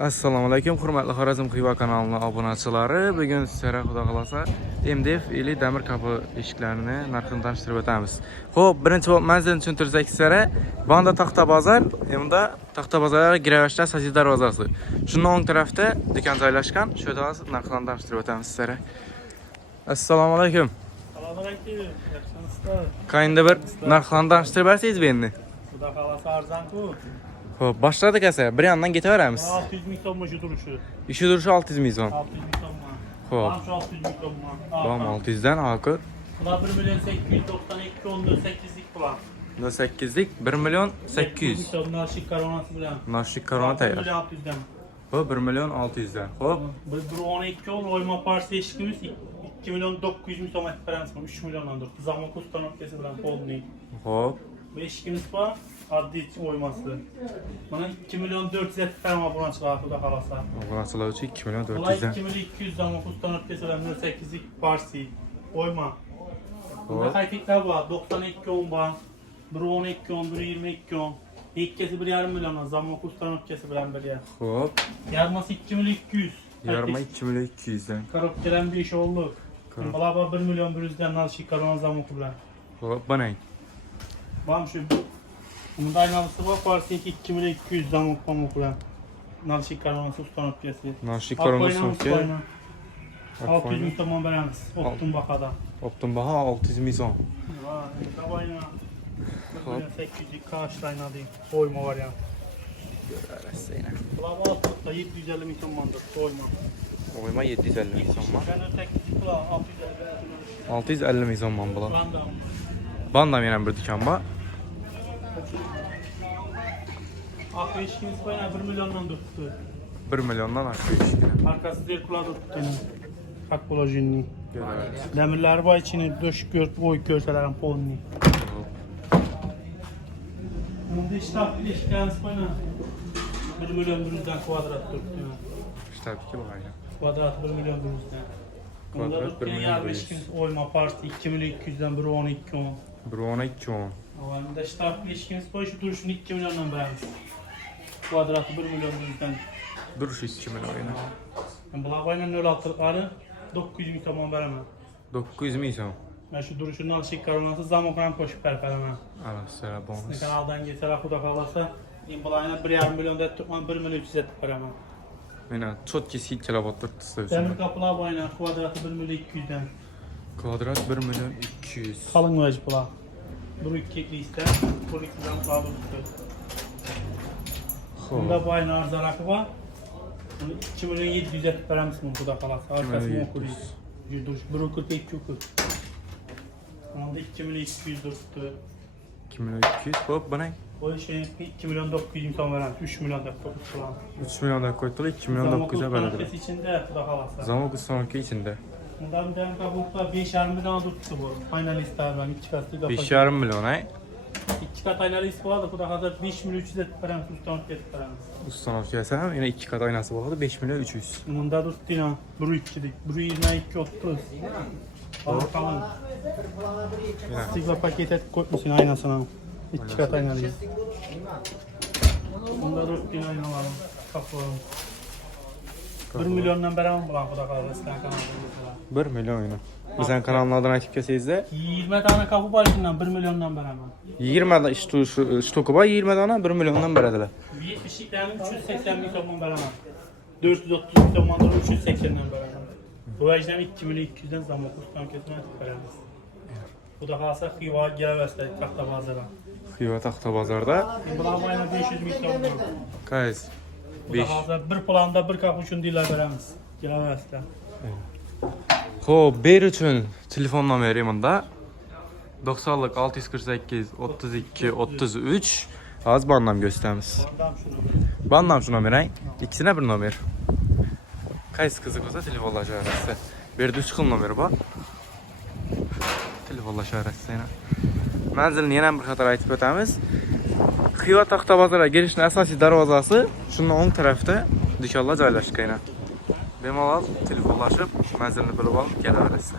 Assalomu alaykum, hurmatli Xorazm Xiva kanalining obunachilari. Bugun sizlarga xudo xolasa MDF ili demir kapı eshiklarini narxini tanishtirib o'tamiz. Xo'p, birinchi manzilni tushuntirsak sizlarga, Banda Taxta Bozor, hamda Taxta Bozor Giravashda Saziz darvozasi. Shunning o'ng tarafda do'kon joylashgan. Shu yerda narxini tanishtirib o'tamiz sizlarga. Assalomu alaykum. Assalomu alaykum. Yaxshimisizlar? Qayinda bir narxini tanishtirib bersangiz endi. Xudo xolasa arzon-ku. Xo'p, boshladik aka. Bir yandan ketaveramiz. 600 ming so'm shu turishi. Ishi turishi 600 ming so'm. 600 ming so'm. Xo'p. Ham 600 ming so'm. Bom 600 dan akır. Bular 1 million 892 18lik bular. 8lik 1 million 800. so'mlar shik koronasi bilan. Naşik korona tayyor. 600 dan. Bu 1 million 600 dan. Xo'p. Biz 12 yıl oyma partisi eşkimiz 2 milyon 900 ming so'm ettiramiz. 3 milyondan dur. Zamok ustanovkasi bilan polni. Xo'p. Bu eşkimiz var. Adli oyması. Bana 2 milyon 400 ettirəm abunaçılar xudo xolasa. Obunaçılar üçün 2 million Olay 400 dan. 2 milyon 200 zamok ustanovkasi bilan 08'lik partisi oyma. Bunda Xo'p. kayıtlar var. 92 10 var. 112 10, 122 10. İlkesi 1,5 milyon zamok ustanovkasi bilan birga. Xo'p. Yarması 2 milyon 200. Yarma 2 million 200 dan. Karop gelen bir iş oldu. Karop. Balaba 1 milyon 100'den nalşi karonan zamoku bilan. Xo'p, banang. Var şu bunda aynalısı var. Partisi 2 milyon 200 zamok pamuk bilan. Nalşi karonan ustanovkasi. Naşik korona so'mga 600 ming so'm beramiz. Optum bakada. optim baho 600 ming so'm. Vay, davayna. 800'lik karşılayın alayım. Oyma var ya. Görərəsəynə. Balaba altında 750 ming so'm mandır. Oyma. Oyma 750 ming so'm. Ben öteki bula 650. 650 ming so'm man bular. Ben de. Bandam yana bir dükan var. Akı işimiz bayana 1 milyondan tuttu. 1 milyondan aşağı eşikine. Arkası bir kula tuttu. Hak polojinni. Görərəs. Demirler var içini döşük gör, boy görselerin polni. Bunda işte işleriniz bayana 1 milyon 100'den kvadrat tuttu. İşte ki bu aynen. Kvadrat 1 milyon 100'den. Kvadrat Bunda 1 1 milyon milyon 100. oyma partisi 2 milyon 200'den 1 12 10. 1 12 10. Bunda işte ilişkimiz boy şu duruşunu 2 milyondan veririz. Kvadratı 1 milyon 100'den. Duruş 2 milyon yine. Ben bu labayla 06'lıkları 900 bin tamam veremem. 900 ming so'm. Ben şu duruşunu alışık karonası zamokran koşup perperemem. Arası Ne bonus. kanaldan geçer akuda kalırsa İmbalayına 1,5 milyon da tutmam 1 milyon 300 etip veremem. Aynen. Çok kesin kilovat tuttu. Demir kapılar boyuna kvadratı 1 milyon 200'den. Kvadrat 1 milyon 200. Kalın vecih bula. Bu iki ister. Bu 2'den fazla tuttu. Bunda boyuna arzarakı var. 2 milyon 700 etip veremezsin bu da kalırsa. Arkasını okuyuz. 100 duruş. 1,42 okur. Onda 2 milyon 200 tuttu. 2 milyon 200. Hop bana. O şey 2 milyon 900 bin son veren 3 milyon da falan. 3 milyondan koydular 2 milyon 900'e verdiler. Zamok içinde bu da kalasa. Zamok sonraki içinde. Bundan ben kabukta 5,5 milyon tuttu bu. Finalistler var 2 katı da. 5,5 milyon ay. 2 kat finalist var da bu da kadar 5 milyon 300 et veren sustan et veren. Ustanof gelsem yine 2 kat aynası bakıldı 5 milyon 300. Bunda tuttu ya. Buru 2'dik. Buru 22 30. Bakalım. Stigla paket et koymuşsun aynasına. 2 kat aynalıyız. Bunda tuttu aynalar. Kapılarım. 1 milyondan beri bulan bu da kalır İskan kanalda 1 milyon yine. Bizden kanalın adını açıp keseyizde 20 tane kapı var içinden 1 milyondan beri hemen. 20 ştoku var 20 tane 1 milyondan berediler. 70'liklerin 380 bin somon beri hemen. 430 bin somondan 380'den beri hemen. Bu vecden 2 milyon 200'den zamok ustan kesme etip veremiz. Bu da kalsa Xiva gelemezler Taxta Bazara. Xiva Taxta Bazarda. Bulan bayına 500 bin somon. Kaç? Bu da kalsa bir planda bir kapı üçün deyirlər veremiz. Gelemezler. Xo'p, ber uchun telefon nomeri bunda 90'lık 648 32 33. Az bandam gösterimiz. Bandam şunu. Bandam şu nomeri. İkisine bir nomer. Qaysi qiziq bo'lsa telefonlashaverasiz. Bu yerda 3 xil nomer bor. Telefonlashaverasiz yana. Manzilni yana bir qator aytib o'tamiz. Xiva Taxta Bozorga girishning asosiy darvozasi shundan o'ng tarafda do'konlar joylashgan. Bemalol telefonlashib manzilni bilib olib kelaverasiz.